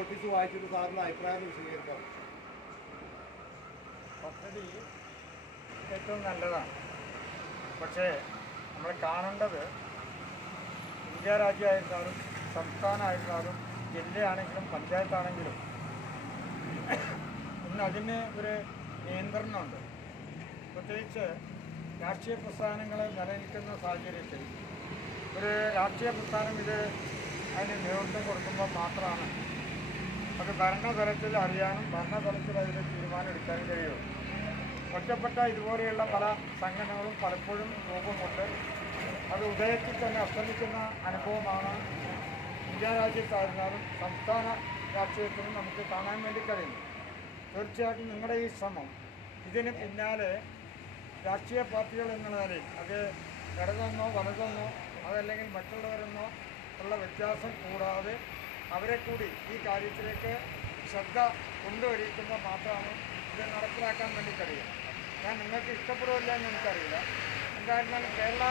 Notice വായിച്ചിട്ട് സാറിന് അഭിപ്രായം വിശദീകരിക്കാം. പദ്ധതി ഏറ്റവും നല്ലതാണ്. പക്ഷേ നമ്മൾ കാണേണ്ടത് ഇന്ത്യ രാജ്യമായിരുന്നാലും സംസ്ഥാനമായിരുന്നാലും ജില്ലയാണെങ്കിലും പഞ്ചായത്താണെങ്കിലും ഇന്ന് അതിന് ഒരു നിയന്ത്രണമുണ്ട്. പ്രത്യേകിച്ച് രാഷ്ട്രീയ പ്രസ്ഥാനങ്ങൾ നിലനിൽക്കുന്ന സാഹചര്യത്തിൽ ഒരു രാഷ്ട്രീയ പ്രസ്ഥാനം അതിന് നേതൃത്വം കൊടുക്കുമ്പോൾ മാത്രമാണ് അത് ഭരണതലത്തിൽ അറിയാനും ഭരണതലത്തിൽ അതിന് തീരുമാനം എടുക്കാനും കഴിയുള്ളൂ. ഒറ്റപ്പെട്ട ഇതുപോലെയുള്ള പല സംഘടനകളും പലപ്പോഴും രൂപം കൊണ്ട് അത് ഉദയത്തിൽ തന്നെ അസ്തമിക്കുന്ന അനുഭവമാണ് ഇന്ത്യ രാജ്യത്തായിരുന്നാലും സംസ്ഥാന രാഷ്ട്രീയത്തിലും നമുക്ക് കാണാൻ വേണ്ടി കഴിയുന്നു. തീർച്ചയായിട്ടും നിങ്ങളുടെ ഈ ശ്രമം ഇതിന് പിന്നാലെ രാഷ്ട്രീയ പാർട്ടികൾ എന്നുള്ള നിലയിൽ അത് ഇടതെന്നോ വലതെന്നോ അതല്ലെങ്കിൽ മറ്റുള്ളവരെന്നോ ഉള്ള വ്യത്യാസം കൂടാതെ അവരെ കൂടി ഈ കാര്യത്തിലേക്ക് ശ്രദ്ധ കൊണ്ടുവരിക്കുമ്പോൾ മാത്രമാണ് ഇത് നടപ്പിലാക്കാൻ വേണ്ടി കഴിയും. ഞാൻ നിങ്ങൾക്ക് ഇഷ്ടപ്പെടുമല്ല എന്ന് എനിക്കറിയില്ല. എന്തായിരുന്നാലും കേരള